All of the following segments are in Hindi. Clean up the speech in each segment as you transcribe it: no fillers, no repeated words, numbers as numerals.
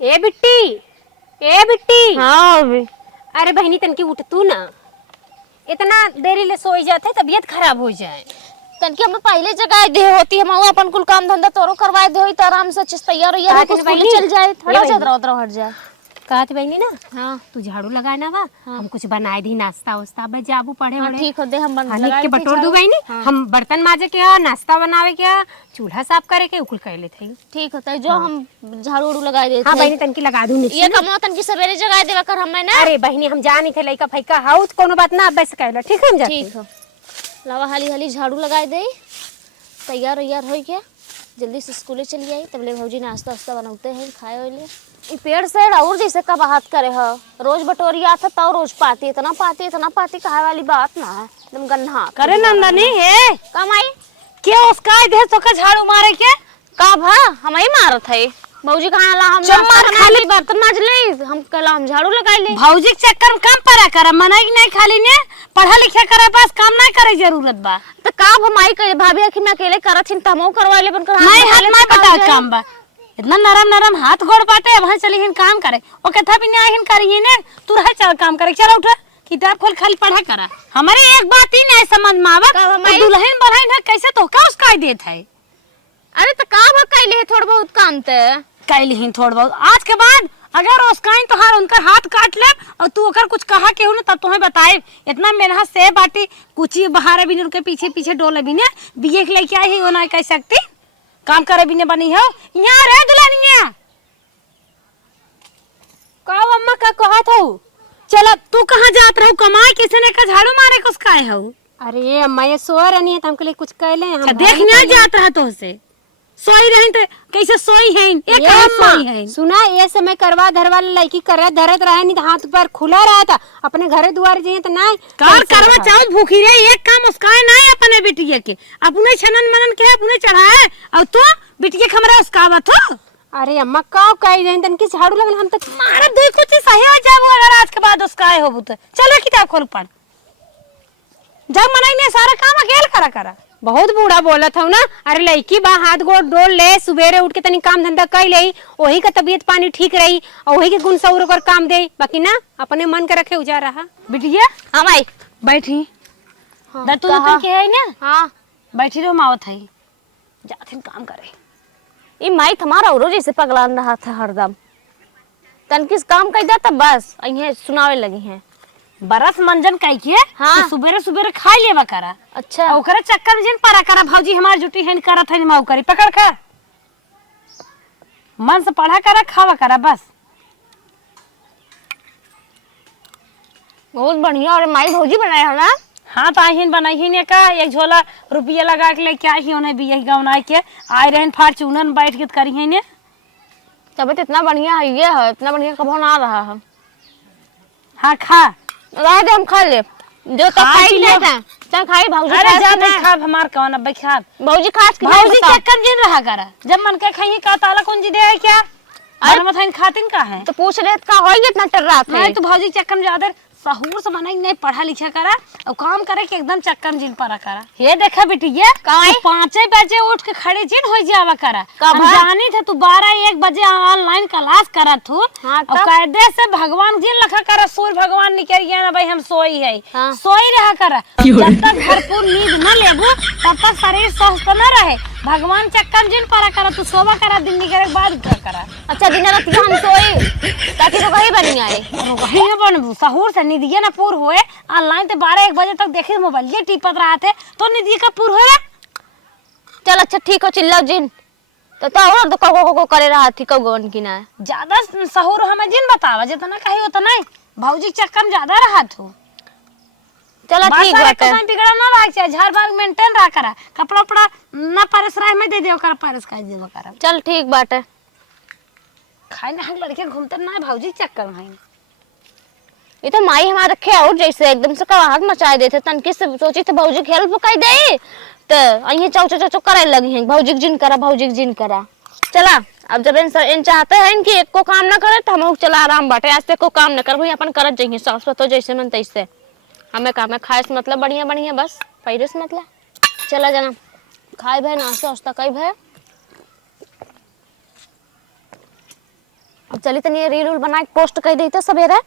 ए बिट्टी, ए बिट्टी। हाँ अभी। अरे बहनी तनकी उठ तू ना, इतना देरी ले सोई जाते तबीयत खराब हो जाए। तनकी हम पहले जगह दे होती हम अपन कुल काम धंधा तोरो करवाए दे होई त आराम से अच्छे तैयार हो या कुछ चल जाए थोड़ा सा उधर हट जाए। कहत बहनी ना, हाँ तू झाड़ू लगाना बा। हाँ। हम कुछ बनाए दी नाश्ता वास्ता, अब जाबू पढ़े। हाँ, ठीक हो दे हम लगा के बटोर दू बहनी। हाँ। हम बर्तन माजे के, नाश्ता बनावे के, चूल्हा साफ करे के उकुल कर लेते हैं। ठीक होता है जो। हाँ। हम झाड़ू उड़ू लगा देते। हाँ बहनी तनकी लगा दूं। ये कमो तनकी सवेरे जगह देवा कर हम ना। अरे बहनी हम जा नहीं थे लइका फैका हाउ कोनो बात ना, बस कहला ठीक है हम जाते। ठीक हो लावा हाली हाली झाड़ू लगाए दे, तैयार वैयार हो के जल्दी से स्कूले चली आई। तबले भौजी नाश्ता वास्ता बनाते हैं खाए वाले। ई पेड़ से और जैसे कब हाथ करे ह रोज बटोरी आता तो रोज पाती इतना पाती कहे वाली बात ना है। एकदम गन्ना करे नंदनी है कमाई के उसका दे तो का झाड़ू मारे के कब है हम ही मारत है। भौजी कहां ला हम खाली बर्तन माज ले, हम कहला हम झाड़ू लगाई ले। भौजी के चक्कर में काम पड़ा कर मना ही नहीं, खाली ने पढ़ा लिखा करे पास काम नहीं करे जरूरत बा तो कब हम आई करे भाभी आखिर में अकेले करत हिन तमो करवा ले बन कर नहीं हाथ नहीं पता काम बा। इतना नरम नरम हाथ गोड़ बाटे वहां चली हिन काम करे ओ कथा भी नहीं हिन करी ने तू रह चल काम करे। चल उठ किताब खोल खाली पढ़ा करा। हमारे एक बात ही नहीं समझ में आवत तो दुल्हन बल्हन है कैसे तो का उसका देत है। अरे तो का भ कैले थोड़ बहुत काम ते कैली हिन थोड़ बहुत। आज के बाद अगर उसकाइन तो हार उनका हाथ काट ले और तू अगर कुछ कहा के हो ना तब तुम्हें बताए। इतना मेहनत से बाटी कुची बहारे भी उनके पीछे पीछे डोले भी ने बीए के लेके आई ही होना कह सकती काम करे भी ने बनी हो। यहाँ रह दुल्हनिया का अम्मा का कहत हो। चल तू कहाँ जात रहू कमाए किसी ने का झाड़ू मारे कुछ काहे हो। अरे अम्मा ये सो रही है तो हमके लिए कुछ कहले हम देखने जात रहा तो से सोई रही तो कैसे सोई है एक सोई है। सुना ये समय करवा धरवा लड़की कर धरत रहे नहीं तो हाथ पर खुला रहा था अपने घरे दुआर जाइए तो नहीं कार करवा चाहो भूखी रही एक काम उसका नहीं अपने बिटिया के अपने छनन मनन के अपने चढ़ाए और तो बिटिया खमरा उसका बात हो। अरे अम्मा का कह रही तन की झाड़ू लगन हम तक मारा दे कुछ सही हो जाए अगर आज के बाद उसका हो तो चलो किताब खोल पढ़ जब मनाई ने सारा काम अकेले करा बहुत बूढ़ा बोला था ना। अरे लड़की बा हाथ गोड़ डोल ले सुबेरे उठ के तनी काम धंधा कर ले वही का तबीयत पानी ठीक रही और वही के गुण सौर कर काम दे बाकी ना अपने मन के रखे उजा रहा। बिटिया हम आई बैठी हाँ, दतु दतु के है ना। हाँ बैठी रहो मावत है जाथिन काम करे। ई माई हमारा रोज जैसे पगलान रहा था हरदम तन किस काम कर देता बस इन्हें सुनावे लगी हैं बरस मंजन कह के। हाँ। तो सुबेरे सुबेरे खा लेवा करा। अच्छा ओकरे चक्कर में जिन परा करा भौजी हमार जुटी है करत है माऊ करी पकड़ खा मन से पढ़ा करा खावा करा बस। बहुत बढ़िया और माई भौजी बनाया है ना। हाँ तो आहिन बनाई ही का एक झोला रुपया लगा के लेके आई ही बिया गवना के आए रहन फार्चूनर बैठ के करी है ने तब इतना बढ़िया है ये है इतना बढ़िया कभी ना रहा है। हाँ खा रह दे हम खा ले जो तो खाई लेते चल खाई भौजी अरे जा नहीं खा हमार कौन अब खा भौजी खास के भौजी चक्कर जिन रहा करा जब मन के खाई का ताला कौन जी दे है क्या अरे मथाइन खातिन का है तो पूछ रहे का होई इतना टर रहा था। तो भौजी चक्कर में ज्यादा सहूर से बनाई नहीं पढ़ा लिखा करा और काम करे कि एकदम चक्कर जिन परा करा। ये देखा बेटी ये 5 बजे उठ के खड़े जिन हो जावा करा जानी थे तू 12-1 बजे ऑनलाइन क्लास करत हूँ। हाँ, और कायदे से भगवान जिन लखा करा सूर्य भगवान निकल गया ना भाई हम सोई है। हाँ। सोई रहा करा जब तक भरपूर नींद न लेबू तब तक शरीर स्वस्थ न रहे। भगवान चक्कर जिन परा करा तू सोवा करा दिन निकले के बाद क्या करा। अच्छा दिन रात हम सोई ताकि तो कहीं बनी आए वही न बनबू सहूर से निदिया ना पूर होए ऑनलाइन तो 12-1 बजे तक देखे मोबाइल ये टिपत रहा थे तो निदिया का पूर होए। चल अच्छा ठीक हो चिल्ला जिन तो और तो को करे रहा थी कौन की ना ज्यादा सहूर हमें जिन बतावा जितना कही उतना नहीं भौजी चक्कर में ज्यादा रहा थू। चलो ठीक है टाइम बिगड़ा ना लाग जाए झाड़ भाग मेंटेन रहा करा कपड़ा उपड़ा ना परस रहा में दे देओ कर परस का देओ करा। चल ठीक बात है खाए ना लड़के घूमते ना भौजी चक्कर में ये तो माई हमारे रखे और जैसे एकदम से कवाहट मचाए देते तनकी से सोची थे भौजी की हेल्प कर दे तो अहीं चाउ चाउ चाउ करे लगी हैं भौजी जिन करा चला। अब जब इन चाहते हैं इनकी एक को काम ना करे तो हम चला आराम बाटे आज से को काम ना कर भाई अपन करत जाइए सास तो जैसे मन तैसे हमें काम है खाए से मतलब बढ़िया बढ़िया बस पैरे से मतलब चला जाना खाए भाई नाश्ता वास्ता कई भाई अब चली तनी रील उल बना के पोस्ट कर दी तो सवेरे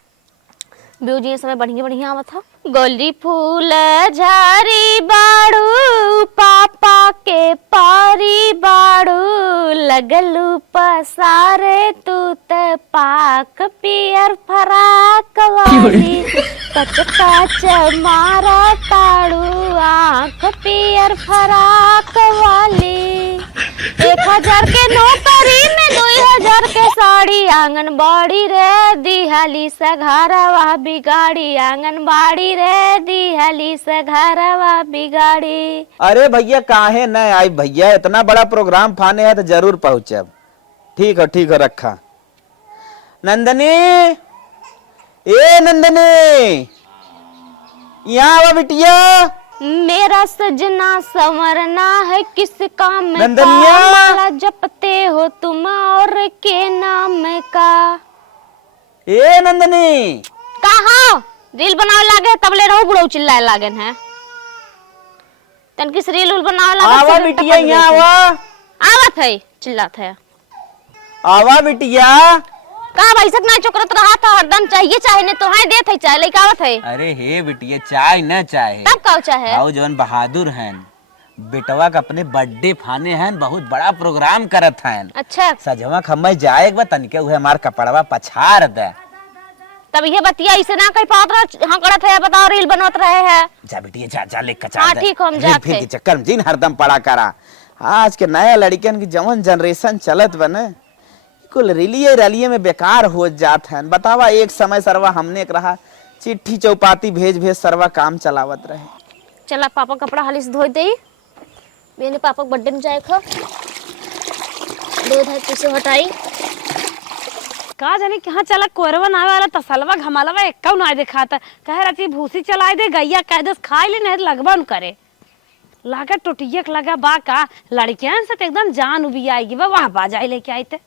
व्यू जी समय बढ़िया बढ़िया आवत था। गोली फूल झारी बाड़ू पापा के पारी बाड़ू लगलू पसारे तू ते पाक पियर फराक वाली कच कच मारा ताड़ू आंख पियर फराक वाली 1000 के नौकरी में 2000 के साड़ी आंगनबाड़ी रे दिहाली से घरवा बिगाड़ी आंगनबाड़ी रे दिहाली से घरवा बिगाड़ी। अरे भैया काहे न आई भैया, इतना बड़ा प्रोग्राम फाने है तो जरूर पहुंचब। ठीक है रखा। नंदनी, ए नंदनी यहाँ आवा बिटिया। मेरा सजना संवरना है किस काम का नंदनिया। माला जपते हो तुम और के नाम का। ए नंदनी कहा रील बनावे लागे तबले रहो बुढ़ऊ चिल्लाए लागन है तन किस रील उल बनावे लागे आवा बिटिया, यहाँ आवा। आवत है चिल्लात है। आवा बिटिया। का भाई सब ना चुकरत रहा था हरदम चाहिए चाहे ने तो हाय देत है चाहे लेके आवत है। अरे हे बिटिया चाय न चाहे तब का चाहे आओ जवन बहादुर हैं बेटवा का अपने बर्थडे फाने हैं, बहुत बड़ा प्रोग्राम करत हैं। अच्छा सजवा खम्मे जाए एक बार तनिके उहे हमार कपड़वा पछाड़ दे। तब ये बतिया इसे ना कहीं पात रहा हाँ करत है बताओ रील बनवत रहे है। जा बिटिया जा ले कचार हाँ दे। ठीक हम फिर जाते के चक्कर में जिन हरदम पड़ा करा। आज के नया लड़कियन की जवन जनरेशन चलत बने कुल रलिये में बेकार हो जात है। बतावा एक समय सरवा हमने एक रहा चिट्ठी चौपाती भेज सरवा काम चलावत रहे। चला पापा कपड़ा हाली से धो दे मैंने पापा बर्थडे में जाए खा दूध है पीछे हटाई का जाने कहाँ चला कोरवा ना वाला तसलवा घमालवा एक ना देखा था कह रही भूसी चलाए दे गैया कह दे खाई ले नहीं लगवा न करे लागा टोटियक लगा बा का लड़कियां से तो एकदम जान उबी आएगी बा वाह बाजाई लेके आई थे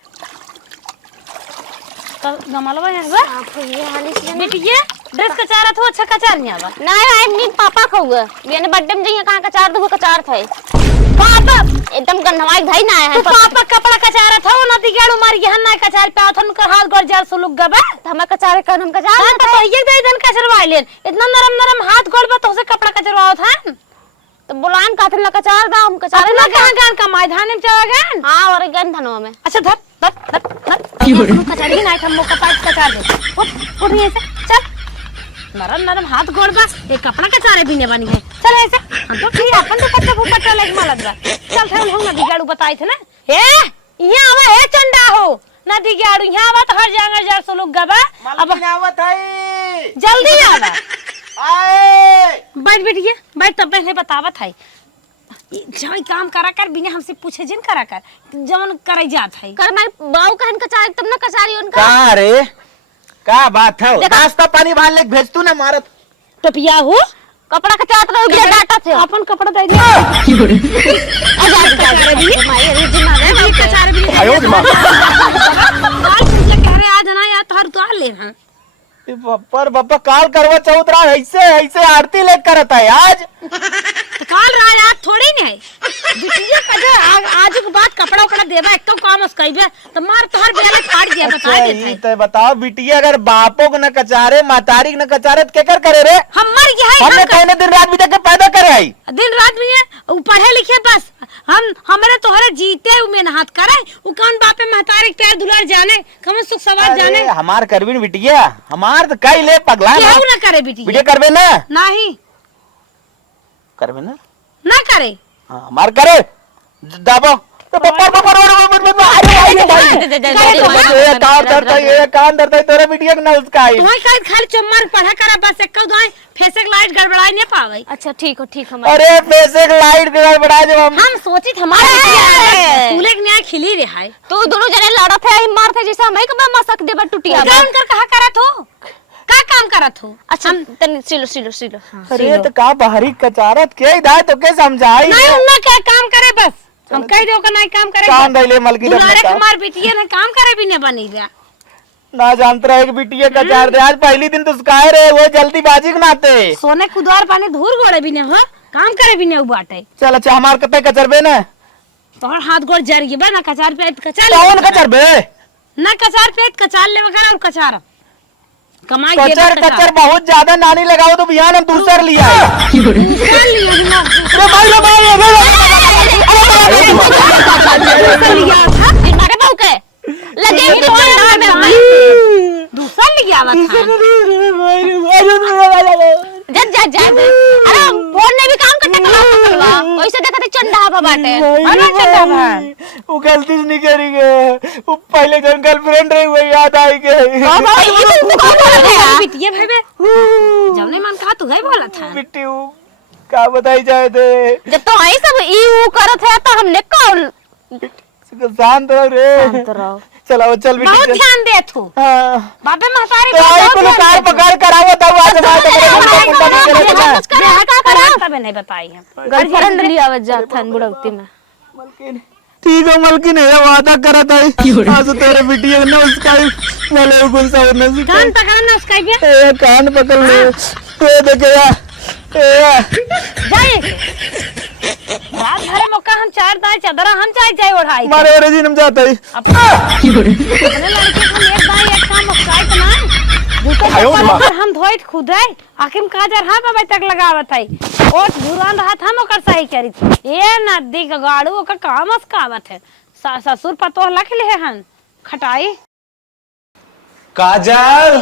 गमालवा यहाँ बा आप ये हाली से बिटिया ड्रेस कचारा था अच्छा कचार नहीं आवा ना आई नहीं पापा खाऊंगा मैंने बर्थडे में जाइए कहाँ कचार दो कचार था पापा एकदम गंधवाई भाई ना है पापा कपड़ा कचारा था ना दिगाड़ू मार यहाँ ना कचार पे था उनका हाथ गोर जार सो लोग गबा हमें कचार कर हम कचार हां तो ये दे दिन कचरवा ले इतना नरम हाथ गोड़ पे तो से कपड़ा कचरवा था तो बुलान काथन ला कचार दा हम कचार ना कहां गान का मैदान में चला गए हां और गन धनवा में अच्छा धप कचारी ना हम लोग कपाट कचार दे उठ नहीं ऐसे चल नरम हाथ गोड़ बस ये कपड़ा कचारे भी नहीं बनी है चल ऐसे हम तो फिर अपन तो पत्ता फुपट्टा लग मालत बा चल थे हम ना दिगाड़ू बताए थे ना हे यहां आवा हे चंडा हो ना दिगाड़ू यहां आवा तो हर जगह जार सो लोग गबा अब आवत है जल्दी आवा आए बैठ बिटिया बैठ तब पहले बतावत है जहाँ काम करा कर बिना हमसे पूछे जिन करा कर जवन करे जात है कर मैं बाऊ कहन कचार तब ना कचारी उनका का रे का बात है नाश्ता पानी भाल ले भेज तू ना मारत टपिया हो कपड़ा कचात रहो बिना डाटा थे अपन कपड़ा दे दे आजाद कर दी माय रे जिम्मा दे कचार भी आयो दिमाग कह रहे आज ना या तो हर तो ले हां पर बाबा काल करवा चौथ रहा ऐसे आरती ले करत है आज तो काल रहा आज थोड़ी नहीं बिटिया कजे आज के बाद कपड़ा उपड़ा देबा एक तो काम उस कइबे तो मार तोहर बेले फाड़ दिया बता देते तो बताओ बिटिया अगर बापों को न कचारे मातारी को न कचारे तो क्या करे रे हम मर गए हैं हमने कहने दिन रात भी तक पैदा करे आई दिन रात में है पढ़े लिखे बस हम हमारे तोहरे जीते में हाथ करे उ कौन बापे महतारे के पैर दुलार जाने कम सुख सवार जाने हमार करबिन बिटिया हमार तो कई ले पगला केहू ना करे बिटिया बिटिया करबे ना नहीं करबे ना ना करे हाँ हमार करे दाबो तो कान धरता तोरे बिटिया के ना उसका आई तुम्हारे काहे खाली चुम्मार पढ़ा करा बस एक दोय फेसक लाइट गड़बड़ाई नहीं पावे अच्छा ठीक हम अरे पैसे की लाइट गड़बड़ा जब हम सोची हमारे फूले के न्याय खिली रे है तो दोनों जने लड़त है मार थे जैसे हमें कब मसक देबा टूटिया काम कर कहा करत हो का काम करत हो अच्छा तन सिलो अरे तो का बाहरी कचारत के दाय तो के समझाई नहीं उन्ना क्या काम करे बस हम कह दो का नहीं काम करे काम दैले मलकी दुलारे कुमार बिटिया ने काम करे भी नहीं बनी रहा ना जानते रहे कि बिटिया कचार दे आज पहली दिन तो उसकाए रहे वो जल्दीबाजी के नाते सोने कुदार पानी धूर गोड़े भी नहीं हो काम करे भी नहीं बाटे चल अच्छा हमार कते कचरबे ना तोहर हाथ गोड़ जर गई बा ना कचार पे कचार कौन कचरबे ना कचार पेट कचार ले वगैरह और कचार कमाई कचर कचर बहुत ज्यादा नानी लगाओ तो बिहान हम दूसर लिया मारे बहू के लगे दूसरा ले गया था जा अरे फोन ने भी काम करते करवा वैसे देखा थे चंडा बा बाटे अरे चंदा वो गलती से नहीं करेंगे वो पहले जब गर्लफ्रेंड रही वही याद आई गई बिटिया भाई जब मन कहा तू गई बोला था बिट्टी का बताई जाए थे जब तो आई सब ई ऊ करत है तो हमने कॉल शांत रहो रे चलो चल बिट्टी बहुत ध्यान दे तू हाँ बाबे महतारी तो आई को कार पकड़ करावो तब आज बात तबे नहीं बताई है गर्लफ्रेंड लिया वज जाथन बुढ़ौती में ठीक है मलकिन है वादा करा था आज तेरे बिटिया ने उसका बोले कौन सा होने से कान पकड़ ना उसका भी ए कान पकड़ ले ए देखे जाए रात भर मौका हम चार दाई चादर हम जाए ओढ़ाई मारे और जी हम जाता है अपने लड़के को एक दाई एक काम मौका इतना दूसरा पर हम धोइत खुद है आखिर काजर हां बाबा तक लगावत है और दुरान रहा था मकर सही करी ए नदी का गाड़ू का कामस कावत है ससुर पतो लख ले हन खटाई काजल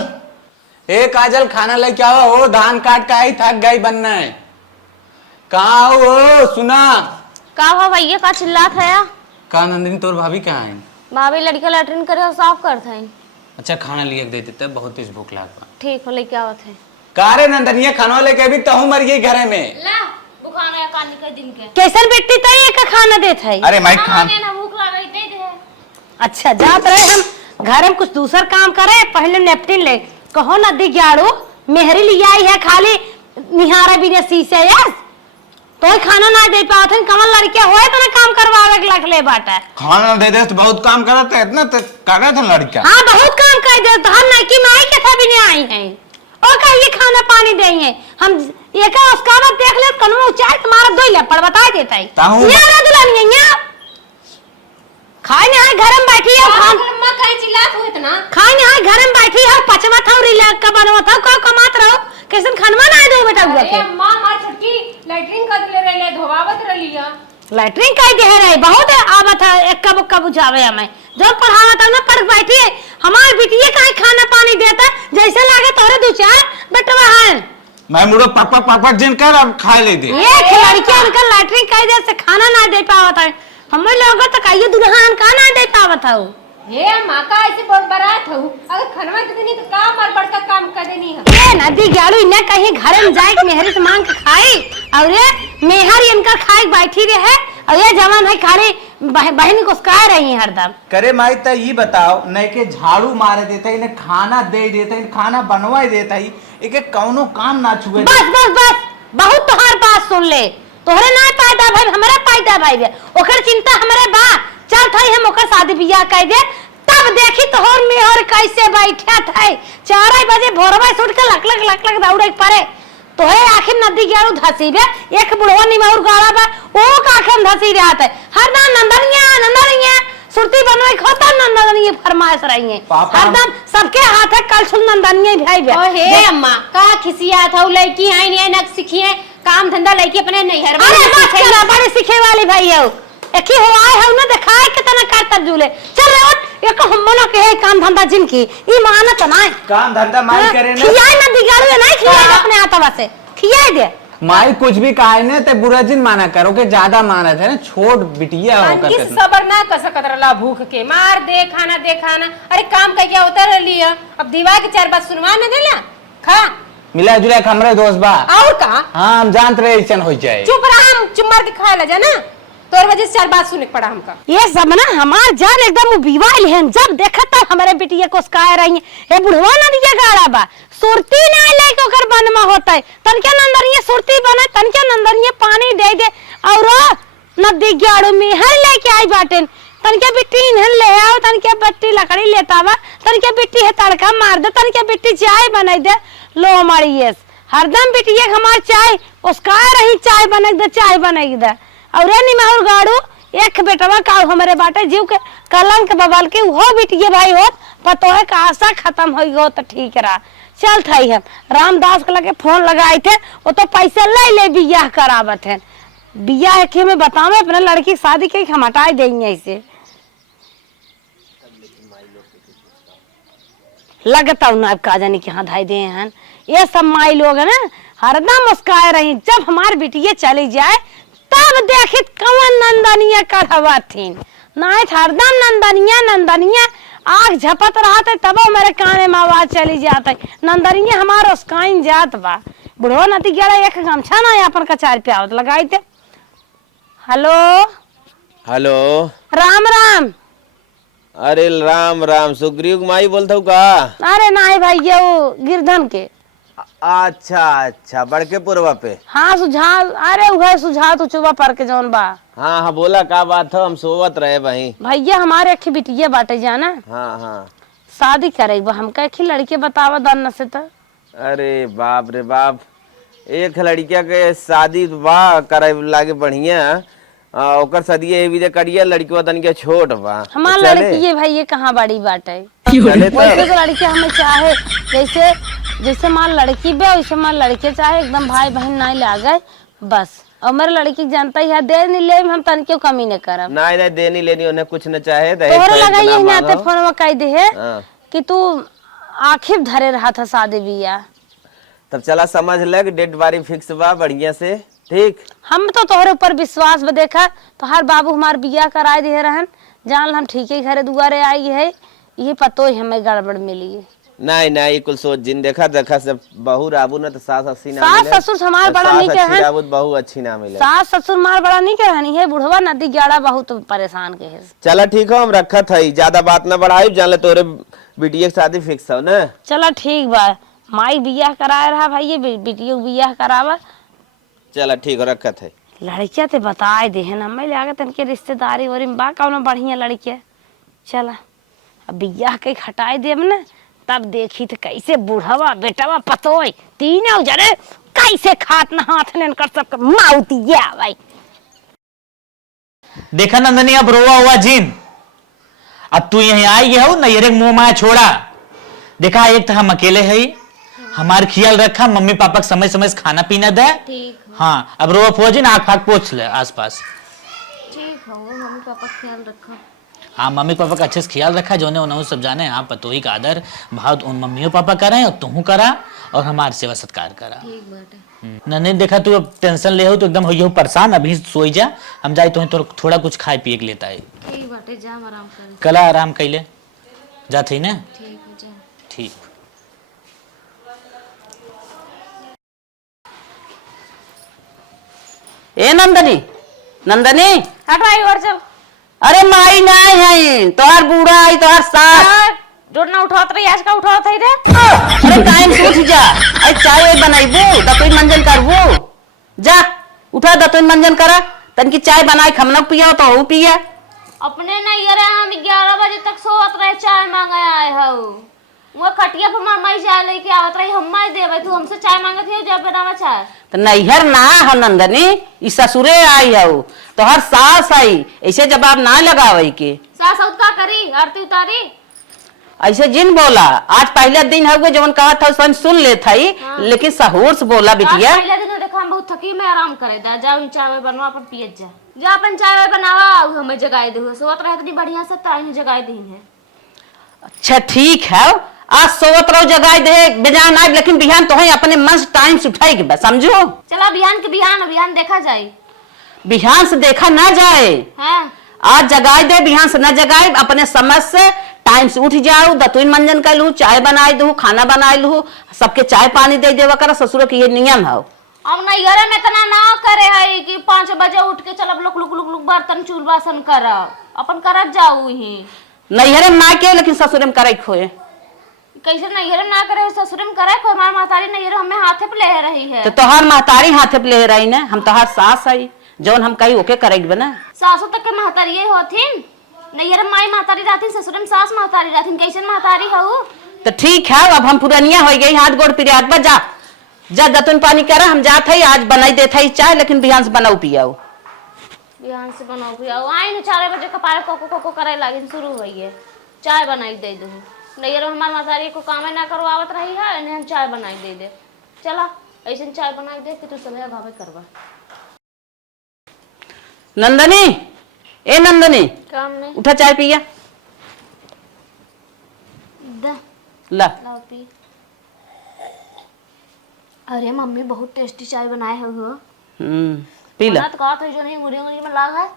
ए काजल खाना लेके आओ हो धान काट के आई थक गई बनना है कहाँ हो सुना का हो भैया का चिल्लात है कहा नंदिनी तोर भाभी कहाँ है भाभी लड़का लैट्रिन करे और साफ करत है अच्छा खाना लिए दे देते बहुत तेज भूख लागल ठीक हो लेके आवत है का रे नंदनिया खाना लेके भी तहु मर गई घरे में ला बुखार या कानी के दिन के कैसन बेटी तई का खाना देत है अरे माई खान ना भूख लागई दे दे अच्छा जात रहे हम घर में कुछ दूसरा काम करे पहले नेपटिन ले कहो नदी ग्याड़ो मेहरी लिया आई है खाली निहारा बिना शीशे यार तो खाना ना दे पावत कमल लड़के होए तो ना काम करवावे के लख ले बाटा खाना दे दे तो बहुत काम करत है इतना तो कागा था लड़का हां बहुत काम कर दे तो हम नहीं की माई के था भी नहीं आई है और कहिए खाना पानी देंगे हम एक उसका बात देख ले कनो चाय तुम्हारा दो ले पड़ बता देता है ताहू ये रे दुल्हन यहाँ खाए नहीं घर में बैठी है खान अम्मा कहीं चिल्लात हो इतना खाए नहीं घर में बैठी है पचवा था रिला का बनवा था का कमात रहो कैसन खानवा ना दो बेटा हुआ के अम्मा मार छुट्टी लैट्रिन कर ले रहे धोवावत रलिया लैट्रिन कई दे रहे बहुत आवत है एक कब कब जावे हमें जो पढ़ावा था ना पढ़ बैठी है हमार बिटिया काहे खाना पानी देता जैसे लागे तोरे दो चार बेटवा है मैं मुड़ो पापा पापा जिन कर अब खा ले दे ये लड़कियां उनका लैट्रिन कई दे से खाना ना दे पावत है हम लोग तो कहिए दुल्हन का ना दे पावत है हे माँ का ऐसे बहुत बरात हो अगर खनवा दे देनी तो काम और बड़का काम कर देनी है ये नदी गालू इन्हें कहीं घर में जाए मेहरी से मांग के खाई और ये मेहर इनका खाई बैठी रहे और ये जवान है खाली बहन को उसका रही है हरदम करे माई त ये बताओ नहीं के झाड़ू मारे देता है इन्हें खाना दे देता है खाना बनवाई देता है एक कौनो काम ना छुए बस बस बस बहुत तोहर बात सुन ले तोहरे ना पायदा भाई हमारा पायदा भाई ओकर चिंता हमारे बा चल थाई हम ओकर शादी बियाह कर दे तब देखी तोहर मेहर कैसे बैठा था 4 बजे भोरवा से उठ के लक लक दौड़े पड़े तो है आखिर नदी गया धसी बे एक बुढ़वा निमहुर गाड़ा बा ओ काखम धसी रहत है हर ना नंदनिया सुरती बनवाई खाता नंदनिया फरमाइश रही है हरदम सबके हाथ है कल सुन नंदनिया भाई बे ओ हे अम्मा का खिसिया था लड़की आई नहीं नक सीखी है काम धंधा लड़की अपने नहीं हर अरे बस करा बड़े सीखे वाली भाई हो एक ही हो आए हो ना दिखाए कितना करतर झूले चल रे उठ एक हम मनो के है काम धंधा जिनकी ई मानत ना काम धंधा माई करे ना खियाई ना दिगाड़ू नहीं खियाई अपने हाथवा से खियाई दे माई कुछ भी कहा ने ते बुरा जिन माना करो के ज्यादा माना थे ना छोट बिटिया होकर किस सबर ना कर सकत रला भूख के मार दे खाना अरे काम का क्या उतर लिया अब दीवार के 4 बात सुनवा न देला खा मिला जुला के हमरे दोस्त बा और का हां हम जानत रहे ऐसन हो जाए चुप रहा हम चुम्मार के खा ला जाना तोर वजह से 4 बात सुनने पड़ा हमका ये सब ना हमार जान एकदम बीवाइल है जब देखा तब हमारे बिटिया को उसका रही है बुढ़वा ना दिया गाड़ा बा सुरती ना लेके ओकर बनमा होता है तनके नंदनिया सुरती बने तनके नंदनिया पानी दे दे और नदी गाड़ो में हर लेके आई बाटन तनके बिट्टी इन्हन ले आओ तनके बट्टी लकड़ी लेता बा तनके बिट्टी है तड़का मार दे तनके बिट्टी चाय बनाई दे लो मड़ियस हरदम बिटिया हमार चाय उसका रही चाय बनाई दे और रे निमहुर गाड़ू एक बेटवा का हमारे बाटे जीव के कलंक बवाल के वो बिटिए भाई होत पतो है का आशा खत्म हो गो तो ठीक रहा। चल थई हम रामदास के लगे फोन लगाए थे, वो तो पैसे ले बियाह करावत है। बियाह के में बतावे अपने लड़की की शादी के हम हटाए देंगे ऐसे लगता हूँ ना का जाने के हाथ धाई दे हैं। ये सब माई लोग है ना हरदम मुस्काए रही, जब हमार बिटिया चली जाए तब देखित कवन नंदनिया कढ़वा थी नहीं हरदम नंदनिया नंदनिया आग झपत रहते तब मेरे काने में आवाज चली जाते नंदनिया हमार उसकाइन जात बा। बुढ़ो नती गड़ा एक गमछा ना अपन कचार पे आवत लगाई थे। Hello hello Ram Ram. अरे राम राम सुग्रीव माई बोलता हूँ का? अरे नहीं भाई ये वो गिरधन के। अच्छा अच्छा बड़के पुरवा पे। हाँ सुझा अरे वह सुझा तो चुबा पर के जौन बा। हाँ हाँ बोला का बात है, हम सोवत रहे भाई। भैया हमारे अखी बिटिया बाटे जाना हाँ हाँ शादी करे हम कही लड़के बतावा दान से तो। अरे बाप रे बाप, एक लड़किया के शादी बा करे लागे बढ़िया, ओकर सदिये भी करिया लड़कियों तन के छोट बा। हमार चले? लड़की ये भाई ये कहाँ बड़ी बाटे चले तो? वैसे तो लड़के हमें चाहे जैसे जैसे मार लड़की बे वैसे मार लड़के चाहे एकदम भाई बहन नहीं लागे बस। और मेरे लड़की जानता ही है दे नहीं ले हम तन क्यों कमी न करब। नहीं नहीं देनी लेनी उन्हें कुछ न चाहे तोहरे लगाइए ना ते फोन में कह दे है हाँ। कि तू आखिर धरे रहा था शादी बियाह। तब चला समझ ले कि डेट बारी फिक्स बा बढ़िया से। ठीक हम तो तोहरे ऊपर विश्वास में देखा तो हर बाबू हमार बियाह कराए दे रहन जान हम ठीक है घरे दुआरे आई है ये पतो ही हमें गड़बड़ मिली। नहीं नहीं कुल सोच जिन देखा देखा सब बहू राबू ना तो सास अच्छी ना सास मिले। ससुर हमार तो बड़ा सास नहीं अच्छी कहन राबू तो बहू अच्छी ना मिले। सास ससुर मार बड़ा नहीं कहनी है बुढ़वा नदी ग्याड़ा बहुत परेशान के है। चला ठीक हो हम रखत है ज्यादा बात ना बढ़ाई जान ले तोरे बिटिया की शादी फिक्स हो ना। चला ठीक बा माई बियाह कराए रहा भाई ये बिटिया बियाह करावा। चला ठीक हो रखत है। लड़किया ते बताए दे है ना मैं ले तनके रिश्तेदारी और बा कौन बढ़िया लड़किया। चला अब बियाह के हटाए देब ना तब देखी तो कैसे बुढ़वा बेटवा पतोय तीनों जरे कैसे खात न हाथ ने कर सब माउतिया भाई। देखा नंदनी अब रोवा हुआ जीन, अब तू यहीं आई हो ना ये मुंह माया छोड़ा। देखा एक तो हम अकेले है, हमार ख्याल रखा, मम्मी पापा के समय समय से खाना पीना दे। हाँ अब रोवा फौजी ना आग फाग पोछ ले आस पास। ठीक हो मम्मी पापा ख्याल रखो। हाँ मम्मी पापा का अच्छे से ख्याल रखा, जो ने उन्होंने सब जाने। हाँ पतोही का आदर भाव उन मम्मियों पापा करें और तू करा और हमारे सेवा सत्कार करा। नहीं देखा तू अब टेंशन ले हो तो एकदम हो परेशान, अभी सोई जा हम जाए तो थोड़ा कुछ खाए पिए के लेता है। ठीक बाटे जा आराम कर। कला आराम कैले जात ही ना। ठीक है जा। ठीक ए नंदनी नंदनी हटाई और चल। अरे माई नहीं है तोहार बूढ़ा आई तोहार सास। जोड़ना उठात रही आज का उठात है रे। अरे टाइम से उठ जा, अरे चाय बनाइबो दतोई मंजन करबो, जा उठा दतोई मंजन करा तनकी चाय बनाए खमना पिया तो हो पिया। अपने नहीं अरे हम 11 बजे तक सोवत रहे चाय मांगे आए हो वो खटिया पर माई चाय लेके आवत रही हम माई देवे तू हमसे चाय मांगत है जब बनावा चाय तो नैहर ना हो नंदनी ई ससुरे आई हो तोहार सास आई, ऐसे जवाब ना लगावे के। सास उत का करी आरती उतारी ऐसे जिन बोला आज पहले दिन हो गए जवन कहा था सन सुन ले थई। हाँ। लेकिन सहूर से बोला बिटिया। पहले दिन देखा हम बहुत थकी मैं आराम करे दा जाओ चाय बनवा अपन पियत जा जा अपन चाय बनावा हमें जगाए दे सोवत रहे इतनी बढ़िया से ताई जगाए दी है। अच्छा ठीक है आज सोवत रहो जगाए दे बेजान आए लेकिन बिहान तो है अपने मन से टाइम से उठाई के बस समझो। चला बिहान के बिहान देखा जाए। बिहान से देखा ना जाए। हाँ। आज जगाए दे बिहान से न जगाए अपने समझ से टाइम से उठ जाओ दतुइन मंजन कर लू चाय बनाए दू खाना बनाए लू सबके चाय पानी दे देवा कर ससुर के ये नियम है। अब नैहरे में इतना ना करे है कि 5 बजे उठ के चल लुक लुक लुक लुक बर्तन चूल बासन कर अपन करत जाऊ ही नैहरे में ना के लेकिन ससुर में करे खोए कैसे नैहरे में ना करे ससुर में करे हमार महतारी नैहरे हमें हाथे पे ले रही है तो तोहार महतारी हाथे पे ले रही ना हम तोहार सास आई जौन हम कही ओके करेगी बना। सासू तक के महतारी ये होथिन नैहरे माई महतारी रहती ससुर में सास महतारी रहती कैसे महतारी हूँ तो ठीक है अब हम पुरानिया हो गई हाथ गोड़ पिरियाद पर जा जा दतुन पानी करा हम जात है आज बनाई देता ही चाय लेकिन बिहान से बनाऊ पियाओ। बिहान से बनाओ भैया आई न 4 बजे कपारे कोको कोको करे लागिन शुरू होई है। चाय बनाई दे दू नहीं हमार मतारी को काम ना करवावत रही है इन्हें हम चाय बनाई दे दे। चला ऐसे चाय बनाई दे कि तू समय भावे करवा। नंदनी, ए नंदनी, काम में उठा चाय पिया। द ला लाओ पी। अरे मम्मी बहुत टेस्टी चाय बनाए हो। पी ला। तो कहा था जो नहीं मुड़ी मुड़ी में लाग है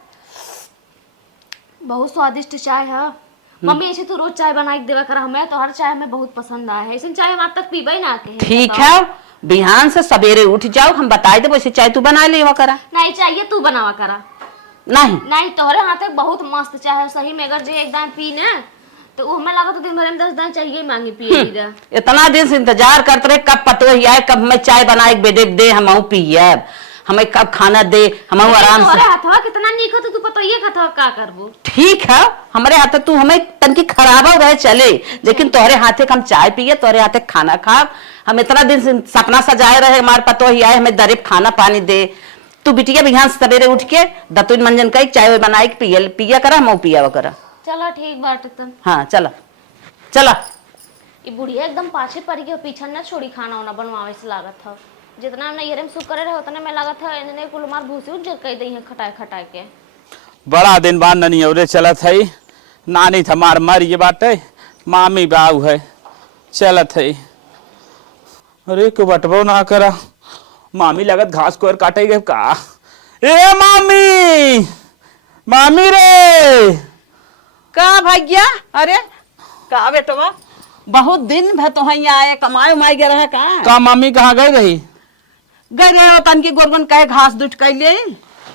बहुत स्वादिष्ट चाय है। मम्मी ऐसे तो रोज चाय बना के देवा कर हमें तो हर चाय हमें बहुत पसंद आया है। ऐसे चाय हम आज तक पीबा ही ना आते। ठीक है, बिहान से सवेरे उठ जाओ, हम बताए दे वैसे चाय तू बना ले करा। नहीं चाहिए तू बनावा करा। नहीं नहीं तोहरे हाथ तक बहुत मस्त चाय है सही में। अगर जे एकदम पी ने तो हमें लगा तो दिन भर में 10 दान चाहिए मांगे पिए लीदा। इतना दिन से इंतजार करते रहे कब पतो ही आए, कब मैं चाय बनाए बेदे दे हम पियब, हमें कब खाना दे हम आराम से। तोहरे हाथ कितना नीक हो तो तू पतो ये कथा का करबो। ठीक है, हमारे हाथ तू हमें तनकी खराबा रहे चले, लेकिन तोहरे हाथे हम चाय पिए, तोहरे हाथे खाना खा। हम इतना दिन से सपना सजाए रहे हमारे पतो ही आए हमें दरिप खाना पानी दे। तू बिटिया बिहान सवेरे उठ के दतुन मंजन का चाय बनाए पिया करा, हम पिया करा। चलो ठीक बात तुम। हाँ चला चला। ये बुढ़िया एकदम पाछे पड़ गई पीछे न छोड़ी खाना वाना बनवावे से लागत था। जितना नहीं में सुख करे रहे उतना में लागत है इन्हें कुल मार भूसी उठ कह दी है खटाए खटाए के। बड़ा दिन बाद ननी औरे चलत है, नानी थमार मर ये बाटे, मामी बाऊ है चलत है। अरे को बटबो ना करा, मामी लगत घास को काटे गए का। ए मामी, मामी रे का भैया? अरे का बेटवा बहुत दिन भर तो आए कमाए उमाए गए रहा का मामी कहाँ गई रही? गए रहे तन की गोरबन कहे घास दुट कैले।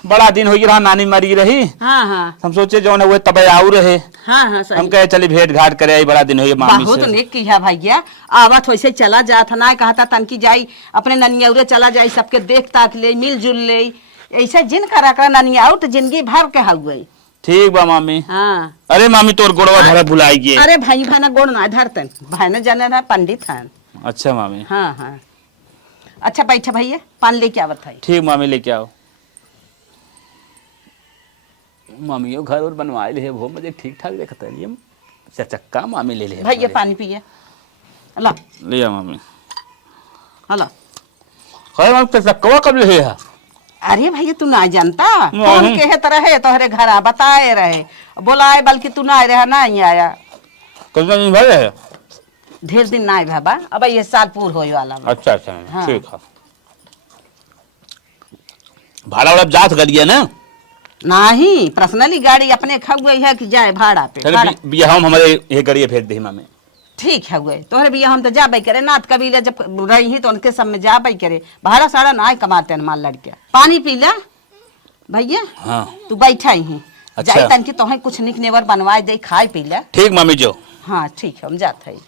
बड़ा दिन हो गया नानी मरी रही। हाँ हाँ हम सोचे जो है तबे आऊ रहे। हाँ हाँ सही। हम कहे चले भेंट घाट करे आई, बड़ा दिन हो गया मामी बहुत से। नेक किया भैया, आवत वैसे चला जात ना कहता तनकी जाई अपने ननिया चला जाई, सबके देख ताक ले मिलजुल ले, ऐसे जिन करा कर ननिया तो जिंदगी भर के हुए। ठीक बा मामी। हाँ अरे मामी तोर गोड़वा धरे भुलाई गए। अरे भाई भाना गोड़ ना धरतन, भाई न जाने ना पंडित हैं। अच्छा मामी। हाँ हाँ अच्छा बैठा भैया, पान लेके आवत है। ठीक मामी लेके आओ। मामी घर और बनवाए ले वो मुझे ठीक ठाक देखता है। चचक्का मामी ले ले भैया पानी पिए। ला लिया मामी। हला खैर मामी चचक्का कब ले है? अरे भैया तू ना जानता कौन के तरह है तोहरे घर बताए रहे बोलाए, बल्कि तू ना रहा ना ही आया। कितना दिन भर है? ढेर दिन ना बाबा, अब ये साल पूर होए वाला। अच्छा अच्छा हाँ। ठीक है। भाड़ा वाड़ा जात करिए ना? नहीं पर्सनली गाड़ी अपने खा गई है कि जाए भाड़ा पे। भाड़ा बिया हम हमारे ये गाड़ी भेज दे मामी। ठीक है गए तोहरे बिया हम तो जाबे करे, नाथ कबीला जब रही तो उनके सब में जाबे करे, भाड़ा साड़ा ना कमाते माल लड़के। पानी पी ले भैया। हाँ तू बैठा ही अच्छा। जाई तन की तोहे कुछ निक नेवर बनवाए दे, खाए पी ले। ठीक मामी जो। हाँ ठीक है हम जाते हैं।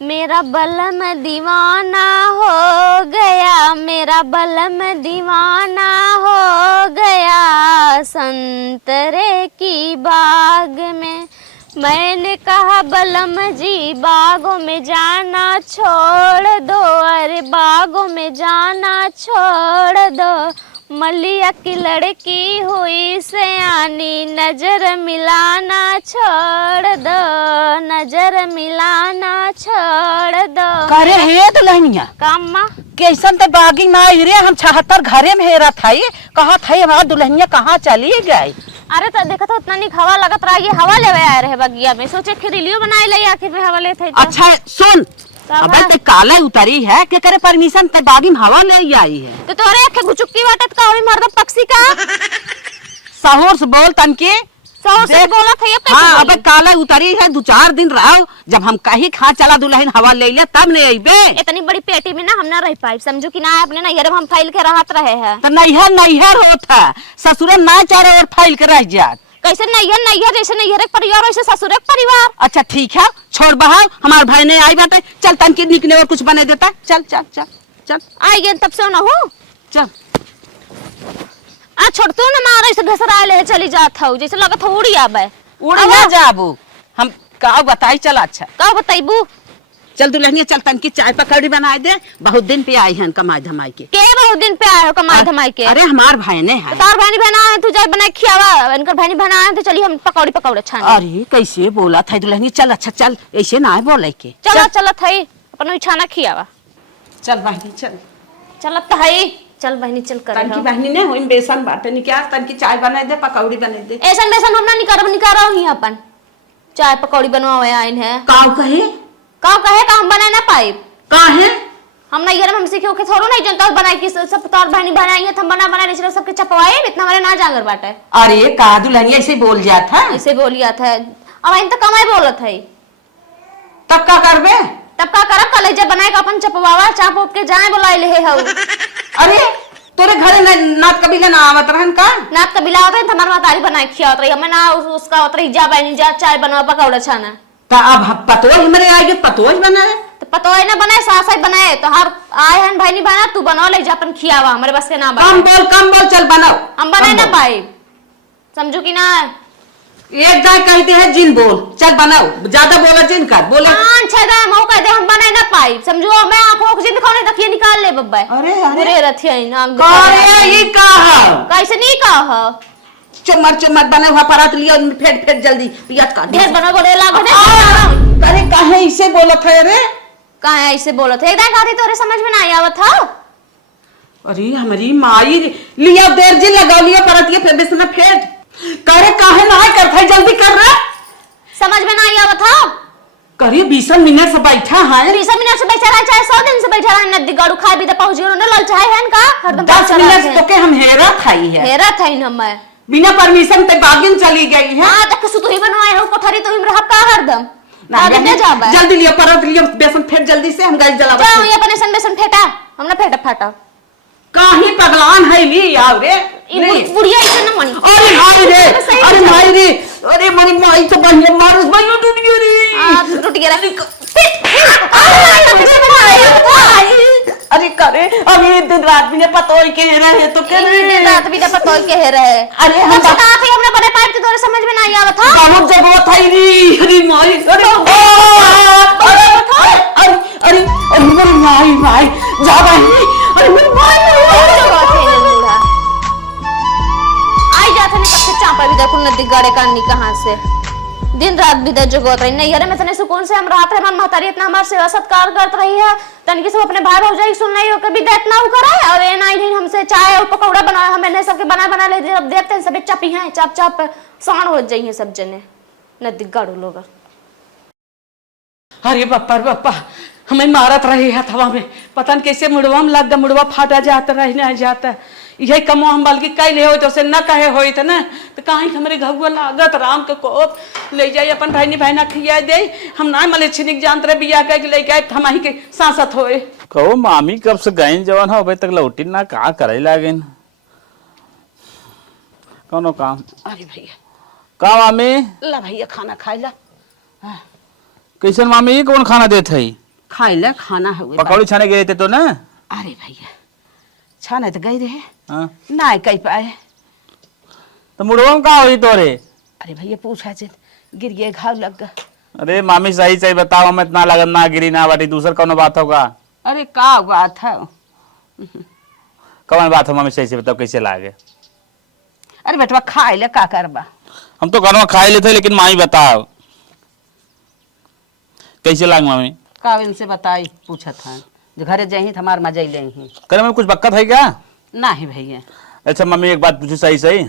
मेरा बलम दीवाना हो गया, मेरा बलम दीवाना हो गया, संतरे की बाग में। मैंने कहा बलम जी बागों में जाना छोड़ दो, अरे बागों में जाना छोड़ दो। मलिया की लड़की हुई सयानी, नजर मिलाना छोड़ दो, नजर मिलाना छोड़ दो। करे हे तो लहनिया कामा कैसन ते बागी ना रे, हम 76 घरे में हेरा थाई, कहा थाई हमारा दुल्हनिया कहाँ चली गई। अरे तो देखा तो उतना नहीं हवा लगत रहा, ये हवा लेवे आए रहे बगिया में, सोचे खिरिलियो बनाए ले आखिर में हवा ले थे। अच्छा सुन, अबे ते काला उतरी है के करे परमिशन ते बागी में हवा ले आई है तो तोरे एक गुचुक्की बाटत का होई मर्द पक्षी का। सहूर से बोल तन के सहूर से बोला था ये कैसे हाँ बोली? अबे काला उतरी है 2-4 दिन रहो, जब हम कहीं खा चला दुल्हन हवा ले ले तब नहीं आईबे। इतनी बड़ी पेटी में ना हम ना रह पाई, समझो कि ना अपने नैहर में हम फैल के रहत रहे हैं। तो नैहर नैहर होता, ससुर ना चारे और फैल के रह जात। कैसे नैहर नैहर, जैसे नैहर एक परिवार वैसे ससुर एक परिवार। अच्छा ठीक है छोड़ बहाव, हमारे भाई ने आई बात है, चल तन के निकले और कुछ बने देता, चल चल चल चल आई गए तब से ना हो चल। आ छोड़ तू ना मारे से घसरा ले चली जात हो, जैसे लगत उड़ी आबे। उड़ ना जाबू, हम का बताई चल। अच्छा का बताइबू? चल दुल्हनिया चल तन की चाय पकौड़ी बनाए दे, बहुत दिन पे आई हैं कमाई धमाई के। बहुत दिन पे आए हो कमाई धमाई के? अरे हमार भाई ने है। तार भाई बना है तू जाए बना खियावा, इनकर भाई बना है तो चलिए हम पकौड़ी पकौड़े छाने। अरे कैसे बोला था दुल्हनिया, चल अच्छा चल, ऐसे ना है बोले के। चलो चलो थई अपन छाना खियावा। चल बहनी चल, चल थई चल बहनी चल कर। तन की बहनी ने होइन बेसन बाटे नहीं क्या, तन की चाय बनाए दे पकौड़ी बनाए दे। ऐसा बेसन हम ना निकाल रहा हूँ अपन चाय पकौड़ी बनवावे आइन है। काव कहे का हम बना ना पाई काहे हम ना यार हम सीखे ओके थोड़ो नहीं जनता बनाई कि सब तार बहनी बनाई है, हम बना ले सबके चपवाए इतना हमारे ना जांगर बाटे। अरे का दुल्हनिया ऐसे बोल जात है, ऐसे बोलिया था अब इन तो कमाई बोलत है। तब का करबे? तब का करब कल जब बनाए का अपन चपवावा चाप उप के जाए बुलाए ले हऊ। अरे तोरे घरे नात कबीला ना आवत रहन का? नात कबीला आवत है हमार मातारी बनाए खियावत रही, हमें ना उसका उतरी जा बहनी जा चाय बनवा पकौड़ा छाना। तो अब पतोय हमरे आगे पतोय बनाए तो पतोय ना बनाए सास बनाए तो हर आए हन भाई नहीं बना तू बनाओ ले जा अपन खियावा, हमारे बस के ना बना। कम बोल चल बनाओ। हम बनाए ना पाई समझू की ना एक दाय कहते हैं जिन बोल चल बनाओ, ज्यादा बोला जिन कर बोले। हां छदा मौका दे हम बनाए ना पाई समझो, मैं आंखों को जिन दिखाने तकिए निकाल ले बब्बा। अरे रथिया ना अरे ये का है कैसे नहीं कहा चमर चमर बने हुआ परात लियो फेट फेट जल्दी पियाज काट ढेर बना बोले लागो दे। अरे काहे ऐसे बोलत है रे? काहे ऐसे बोलत है? एकदम गाती तोरे समझ में ना आई आवत था। अरे हमारी माई लिया देर जी लगा लिया परत ये फिर बेसन फेट करे काहे ना करत है, जल्दी कर रे। समझ में ना आई आवत था। करिए 20 मिनट से बैठा है, 20 मिनट से बैठा रहा चाहे 100 दिन से बैठा रहा नदी गाड़ू खाए भी तो पहुंच गयो ना लल चाहे है का हरदम 10 मिनट तो के हम हेरा खाई है। हेरा था इन हम बिना परमिशन ते बागिन चली गई है। हां तक सुतु ही बनवाए हो कोठरी तो हम रहब का हरदम ना दे जाबा। जल्दी लियो परत लियो बेसन फेट जल्दी से, हम गैस जलावा। जाओ ये अपने सन बेसन फेटा हम ना फेटा फाटा काहे पगलान है ली आओ रे। ई बुढ़िया इसे ना मनी। अरे हाय रे, अरे माई रे, अरे मरी माई तो बढ़िया मारस भाई टूट गई रे। हां टूट गया अरे करे अभी दिन रात भी ने पतोय के रहे तो के दिन रात भी पतोय के रहे। अरे हम का थे हमने बड़े पाइप के तोरे समझ में ना आई आवत था। बहुत जगह थई री। अरे माई अरे अरे अरे मेरी माई माई जा भाई। अरे मेरी माई आई जाते ने कब से चापा भी देखो नदी गाड़े कानी कहां से दिन रात भी जगत रही नहीं। अरे मैं तने सुकून से हम रात है महतारी इतना हमारे सेवा सत्कार करत रही है तन की सब अपने भाई भौजाई सुन रही हो कभी देत ना करे और ये नहीं हमसे चाय और पकौड़ा बनाए हमने सबके बना ले जब देखते हैं सब चपी हैं चाप चाप साण हो जाइए सब जने नदी गाड़ू लोग। अरे बप्पा रे बप्पा हमें मारत रही है हवा में, पता नहीं कैसे मुड़वा में लग गया, मुड़वा फाटा जाता रही नहीं जाता। यही कमो हम बल्कि कई ले हो तो से न कहे होई त न तो काहे हमरे घुआ लागत राम के कोप ले जाई अपन भाई बहना खिया दे। हम ना मले छिनिक जानत रे बिया के ले गए हम ही के सांसत होए। कहो मामी कब से गईन जवान हो अबे तक लौटी ना का करे लागेन कोनो काम। अरे भैया का मामी ला भैया खाना खाई ला। कैसन मामी कौन खाना देत है? खाई ला खाना हुए पकौड़ी छाने गए थे तो ना? अरे भैया छाने तो गई रहे हाँ ना कह पाए तो मुड़वा में का हुई तोरे? अरे भैया पूछा जे गिर गए घाव लग गया। अरे मामी सही सही बताओ, हमें इतना लगन ना गिरी ना बाटी दूसर कौन बात होगा? अरे का बात है कौन बात हो मामी सही से बताओ कैसे लागे? अरे बेटवा खाए ले का करबा? हम तो घरों खाई लेते लेकिन मामी बताओ कैसे लाग मामी? का इनसे बताई पूछा था जो घरे जाही हमार मजा ले ही करे में कुछ बक्कत है क्या? नहीं भैया। अच्छा मम्मी एक बात पूछी सही सही,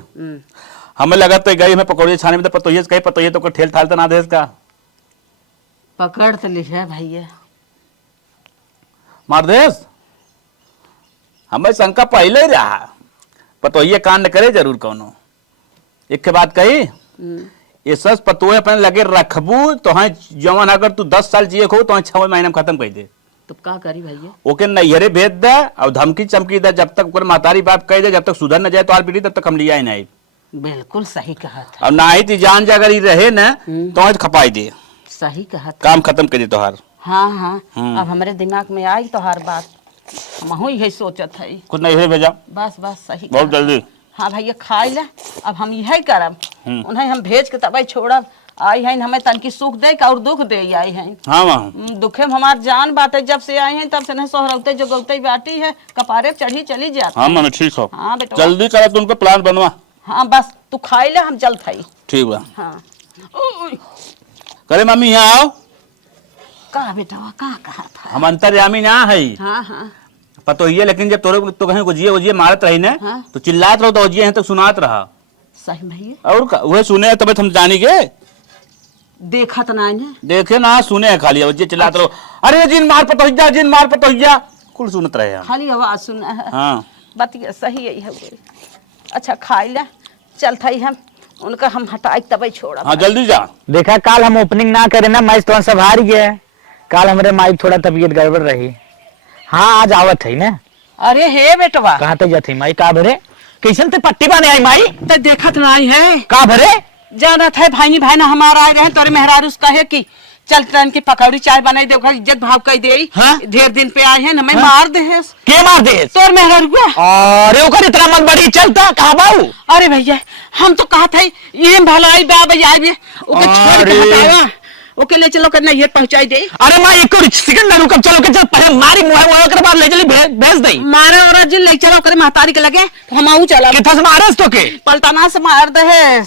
हमें लगा तो गई हमें पकौड़े छाने में तो पतोहिए कहीं पतोहिए तो ठेल ठाल तो ना दे का पकड़ तो ली है भैया मार देस। हमें शंका पहले ही रहा पतोहिए कांड करे जरूर कौनो। एक के बात कही ये सच पतोहे अपने लगे रखबू तो हाँ जवान अगर तू 10 साल जिए खो तो 6 महीने में खत्म कर दे तो का करी भैया? ओके नैहरे भेज दे और धमकी चमकी दे जब तक ओकर महतारी बाप कह दे जब तक सुधर न जाए तो आल पीढ़ी तब तक हम लिया ही नहीं। बिल्कुल सही कहा था। और ना ही ती जान जा अगर ही रहे न तो आज खपाई दे सही कहा था। काम खत्म कर दे तोहार। हाँ हाँ अब हमारे दिमाग में आई तो हर बात हम यही सोचत है कुछ नैहरे भेजा बस बस सही बहुत जल्दी। हाँ भैया खाई ला अब हम यही करब उन्हें हम भेज के तब छोड़ब आई हैं हमें तनकी सुख दे और दुख दे आई हैं। हाँ माँ दुखे में हमार जान बाटे, जब से आई हैं तब से नहीं सोहरौते जो गौते बाटी है कपारे चढ़ी चली जाती। हाँ माँ ठीक हो, हाँ बेटा जल्दी करा तो उनको प्लान बनवा। हाँ बस तू खाई ले, हम जल्द खाई। ठीक बा। हाँ करे मम्मी यहाँ आओ, का बेटा का कहा था। हम अंतर्यामी ना है हाँ हाँ पतो ही है, लेकिन जब तोरे तो कहीं गुजिए उजिए मारत रही ने हाँ। तो चिल्लात रहो तो उजिए हैं तो सुनात रहा सही भैया और वह सुने तब हम जानी के देखा तो नहीं है। देखे ना सुने है खाली उजिए चिल्लात रहो, अरे जिन मार पतोहिया जिन मार पतोहिया कुल सुनत रहे हम। खाली आवाज सुना है। हाँ बतिया सही है। अच्छा खाई ले, चल थाई हम उनका हम हटाई तब छोड़ा। हाँ जल्दी जा। देखा काल हम ओपनिंग ना करे ना, मैच तो सब हार गए। काल हमारे माइक थोड़ा तबीयत गड़बड़ रही। हाँ आज आवत है ना। अरे हे बेटवा कहाँ तक जाती माई? का भरे कैसन ते पट्टी बाने आई माई? तो देखत नहीं है का भरे जाना था भाई भाई ना हमारा आए रहे तोरे मेहरारू कहे कि चल तन की पकौड़ी चाय बनाई दे, इज्जत भाव कह दे। हाँ? ढेर दिन पे आए हैं हमें मार दे है। के मार दे तोर मेहरारू को। अरे ओकर इतना मन बड़ी चलता कहा बाऊ? अरे भैया हम तो कहा था ये भलाई बाबा आए ओके छोड़ के हटावा, ओके ले चलो करना ये पहुंचाई दे। अरे माँ एक सेकंड ना रुक, चलो के चल पहले मारी मुहा मुहा के बाद ले चली भेज दई। मारे और जिन ले चलो करे महतारी के लगे हम आऊ चला किथा से मारस तो के पलटाना से मार दे है।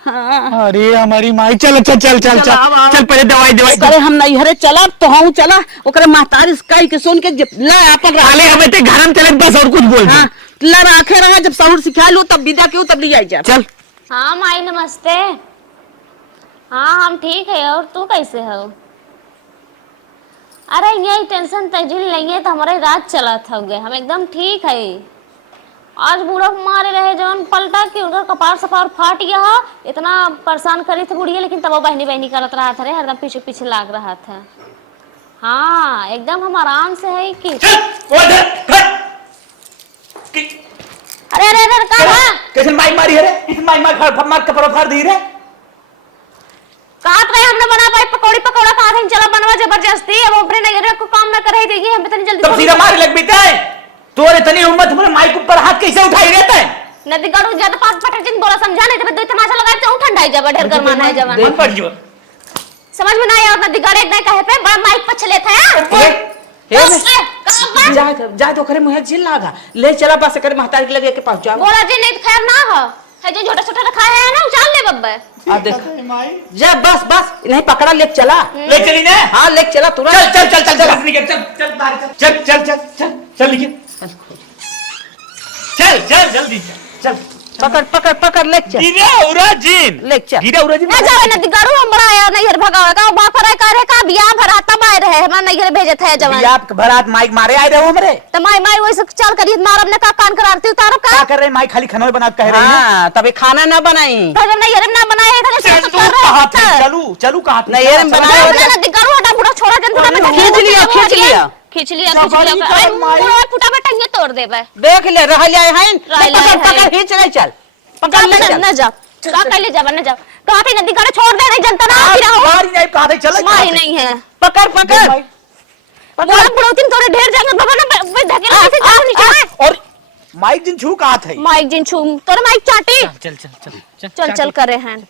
हाँ। अरे हमारी माई चल चल चल चल चल चल पहले दवाई दवाई करे हम नहीं हरे चला तो हम चला ओकरे महतारी कई के सुन के ला अपन खाली हमें ते घर में चले बस और कुछ बोल हाँ ला राखे रहा, जब सहूर सिखा लो तब विदा क्यों तब ले आई जा। चल। हाँ माई नमस्ते। हाँ हम ठीक है, और तू कैसे हो? अरे यही टेंशन तजिल नहीं है तो हमारे रात चला था गए, हम एकदम ठीक है। आज बूढ़ा मारे रहे जौन पलटा कि उनका कपार सपार फाट गया हो, इतना परेशान करी थे बुढ़िया, लेकिन तब वो बहनी बहनी करत रहा था रे, हरदम पीछे पीछे लाग रहा था। हाँ एकदम हम आराम से है कि अरे अरे अरे कहाँ कैसे माई मारी है रे? इस माई मार कपड़ा फाड़ दी रे। कहा रहे हमने बना पाई पकौड़ी पकौड़ा कहा था चला बनवा जबरदस्ती, अब ऊपर नहीं को काम ना करे देगी हम इतनी जल्दी तब सीधा मार लग बीता है तो इतनी उम्मत तुम्हारे माइक ऊपर हाथ कैसे उठाई रहता है? नदी गड़ू ज्यादा पास पटक जिन बोला समझा नहीं तो दो तमाशा लगाए तो ठंडाई जब ढेर गरमाना है जवान देख पड़ जो समझ में ना आया नदी गड़े एक कहे पे बड़ा माइक पर चले थे। जा तो करे मुझे जिल लागा ले चला बस करे महतारी के लगे के पहुंचा। बोला जी नहीं खैर ना हो है जो छोटा छोटा रखा है ना उछाल ले बब्बे। आ देख जा बस बस नहीं पकड़ा ले चला ले चली ना। हाँ ले चला तुरंत चल चल चल चल निकल चल चल बाहर चल चल चल चल चल निकल चल चल जल्दी चल पकड़ पकड़ पकड़ ले चल गिरा उरा जीन ले चल गिरा उरा जीन ना जावे नदी गड़ू हम बड़ा यार नहीं हर भगावे का बाप रे करे का बियाह भराता बाय रहे हमरा नहीं घर भेजे थे जवान आप भरात माइक मारे आए रहे हो हमरे तो माई माई वैसे चल करी मारब ने का कान कराती उतारब का क्या कर रहे माइक खाली खाना बना कह रहे हैं हाँ तभी खाना ना बनाई तो जब नहीं हरम ना बनाए था चल तू कहां थे चलू चलू कहां थे नहीं हरम बनाए नदी गड़ू हटा बुढ़ा छोड़ा जन बुढ़ा में खींच लिया खींच लिया खींच लिया अरे बुढ़ा फुटा में टंगे तोड़ देबे देख ले रह ले हैं रह ले पकड़ पकड़ खींच ले चल पकड़ ले चल ना जा का कर ले जा न जा कहां थे नदी गड़े छोड़ दे नहीं जनता ना फिर आओ मारी नहीं कहां थे चल मारी नहीं है पकड़ पकड़ बुढ़ा बुढ़ौतिन तोरे ढेर जंगल बाबा ना धकेला से जाओ नीचे और माइक जिन छू कहां थे माइक जिन छू तोरे माइक चाटी चल चल चल चल चल करे हैं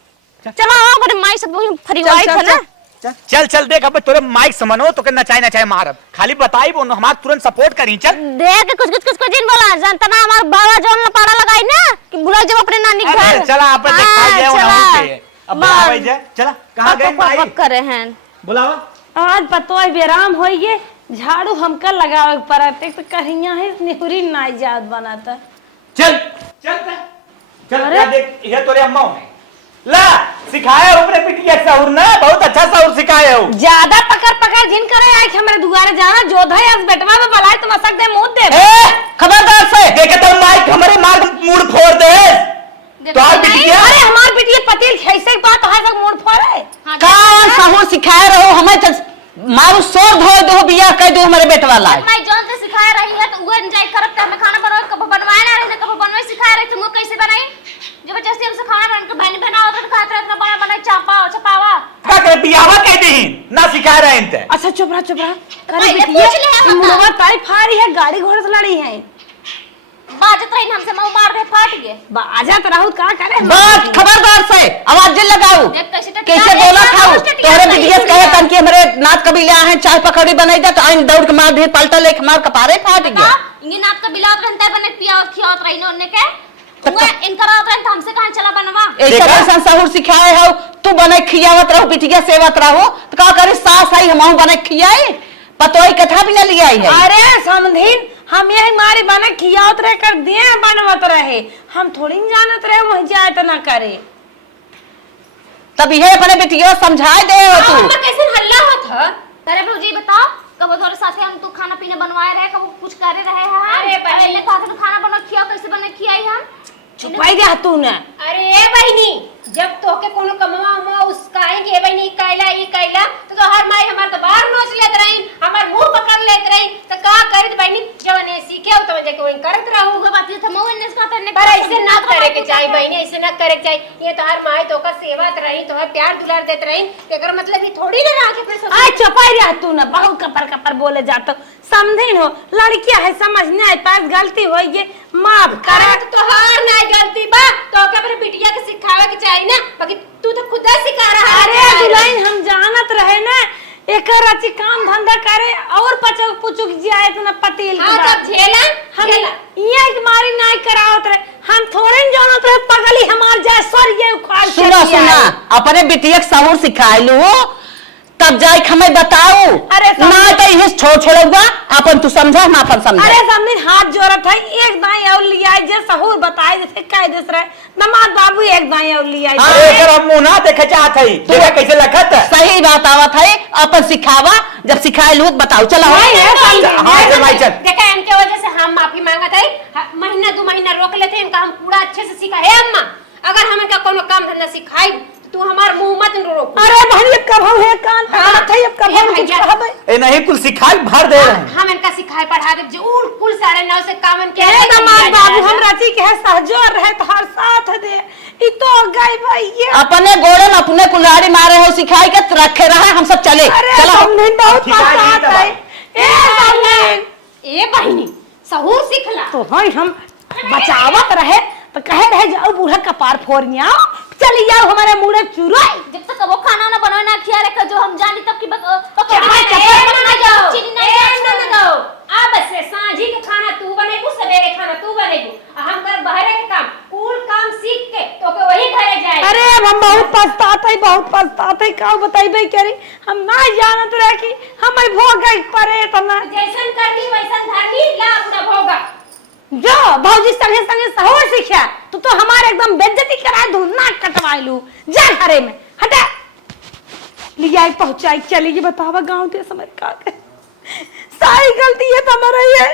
चलो आओ बड़े माइक सब फरीवाई था ना चल चल देख अब तोरे माइक समनो तो के नचाए नचाए मारब खाली बताई वो हमार तुरंत सपोर्ट करी चल देख कुछ जिन बोला जानता ना हमार बाबा जोन लपाड़ा लगाई ना कि बुला जब अपने नानी घर चला आप देखा जाए उन्होंने के अब आवे जा चला कहां गए माई करे हैं आज पतो है बेराम होइए झाड़ू हमका लगावे पड़ते तो कहिया है निहुरी नाई जात बनाता। चल चल चल देख ये तोरे अम्मा हो ला सिखाया हमने पिटिया सहुर ना बहुत अच्छा सहुर सिखाया हो ज्यादा पकड़ पकड़ जिन करे आए हमारे दुआरे जाना जोधा है बेटवा में बलाए तुम असक दे मुंह दे खबरदार से देखे तो माइक हमारे मार मुंह फोड़ दे तो आप पिटिया अरे हमार बिटिया पतिल ऐसे बात है सब मुंह फोड़े कौन सहूर सिखाए रहो हमें मारू सोर धो दो बिया कह दो हमारे बेटवा ला मैं जोन से सिखाया रही है तो वो एंजॉय करब त हमें खाना बनाओ कब बनवाए ना रही कब बनवाए सिखाया रही तुम कैसे बनाई जबरदस्ती हमसे खाना बना के बहन बनाओ तो खाते रहते बना बनाई चापा छपावा का कर बियाह कह दे ना सिखा रहे हैं अच्छा चुप रहा पहले पूछ ले हम मुड़वा ताई फाड़ी है गाड़ी घोड़े से लड़ी है बात बाजत रही हमसे मुंह मार दे फाट गए। बाजा तो रहू का करे बस खबरदार से आवाज लगाओ। देख कैसे टटिया कैसे है, बोला ऐसा था रोज टटिया तोहरे है, बिटिया ऐसे कहे टटिया। तन कि हमरे नाथ कबीला है चाय पकौड़ी बनाई जा तो आइन दौड़ के मार दे पलटा लेके मार कपारे फाट गया। बता, इनके नाक का बिलात रहता है बने पियावत खियावत रही न उन्ने के उन्हें इनका रात रहे हमसे कहां चला बनवा। ऐसा संसार सिखाए हो तू बने खियावत रहो बिटिया सेवत रहो तो का करे सास आई हम बने खियाई पतोई कथा भी न ले आई है। अरे समधिन हम यही मारी बने खियावत रहे कर दिए बनवत रहे हम थोड़ी न जानत रहे वही जाए तो ना करे। तब ये अपने बिटिया समझाए दे हो तू। हम कैसे हल्ला होत ह तेरे भौजी बताओ कब तोरे साथे हम तू खाना पीना बनवाए रहे कब कुछ करे रहे हैं। अरे पहले कहा था खाना बना खिया कैसे बने खियाई हम छुपाई दे तू ना। अरे ए बहिनी जब तोके कोनो कमवा उमा उसकाएंगे ए बहिनी कैला ई कैला तो हर माई हमार तो बाहर नोच लेत रही हमार मुंह पकड़ लेत रही तो का करत बहिनी जवन ए सीखे तो जे कोई करत रहू वो बात ये थमो ने का करने पर ऐसे ना करे के चाहिए बहिनी ऐसे ना करे के चाहिए। ये तो हर माई तो का सेवत रही तो प्यार दुलार देत रही एकर मतलब ये थोड़ी ना रहा के फिर आ छुपाई रह तू ना बहुत कपर कपर बोले जातो समधिन हो लड़कियां है समझने पास गलती हो ये माफ करे तो तोहार ना गलती बा तो के अपने बिटिया के सिखावे के चाहिए ना बाकी तू तो खुद ही सिखा रहा है। अरे दुल्हन हम जानत रहे ना एकर अच्छी काम धंधा करे और पचक पुचुक जाए तो ना पतील हां तब झेला हम ये की मारी नाई करावत रहे हम थोड़े न जानत रहे पगली हमार जाए सर ये उखाड़ के सुना सुना अपने बिटिया के सहूर सिखाए लो तब जाए हमें बताओ। अरे ना तो ये छोड़ छोड़वा अपन तू समझा हम अपन समझा। अरे समझ हाथ जोड़त है एक दाई और लिया जे सहूर बताए जैसे कह देस रहे दमाद बाबू एक दाई और लिया अरे एकर हम मुंह ना देखे चाहत हई देखा कैसे लखत है। सही बात आवत है अपन सिखावा जब सिखाए लो बताओ चला हाँ चल भाई चल। देखा इनके वजह से हम माफी मांगत है महीना 2 महीना रोक लेते इनका हम पूरा अच्छे से सिखा है अम्मा अगर हम इनका कोनो काम धंधा सिखाई तू हमार मुंह मत रोक। अरे भाई अब कब है कान पकड़त है अब कब हम कुछ कहबे ए नहीं कुल सिखाई भर दे रहे हैं। हम इनका सिखाए पढ़ा दे जो कुल 9:30 से काम इनके ए दमाद बाबू हम राची के है सहजोर रहे तो हर साथ दे ई तो गई भाई ये अपने गोड़े में अपने कुल्हाड़ी मारे हो सिखाई के रखे रहा हम सब चले चलो हमने बहुत पछतात है ए समझ ए बहिनी सहूर सिखला तो भाई हम बचावत रहे तो कहे रहे जाओ बूढ़ा कपार फोड़िया चली जाओ हमारे मुड़े चुराई जब तक वो खाना ना बनाना खिया रखा जो हम जानी तब की अब से सांझी के खाना तू बनेबू सवेरे खाना तू बनेबू हम कर बहरे के काम कुल काम सीख के तो के वही घरे जाए। अरे अब हम बहुत पछताते का बताइबे करी हम ना जानत रहे कि हम भोग गई परे तना जैसन करनी वैसन धरनी ला अपना भोगा जो भौजी संगे संगे सहूर सीखा तो हमारे एकदम बेइज्जती करा दू नाक कटवाई लू जा घरे में हटा लिया पहुंचाई चलेगी बतावा गांव के समय का सारी गलती है तुम्हारी है।